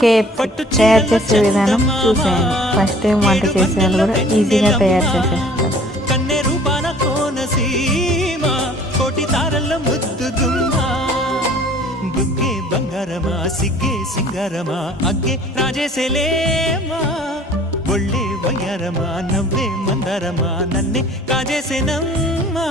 Cake తయారు చేసే విధానం చూసేయండి. ఫస్ట్ టైం వంట చేసే వాళ్ళు కూడా ఈజీగా తయారు చేసేస్తారు. కన్నె రూపాన కోనసీమ కోటి తారల్ల ముద్దుగుమ్మా బుగ్గే బంగారమా సిగ్గే సింగారమా అగ్గే రాజేసేలేమా ఒళ్ళే వయ్యారమా నవ్వే మందారమా నన్నే కాజేసేనమ్మా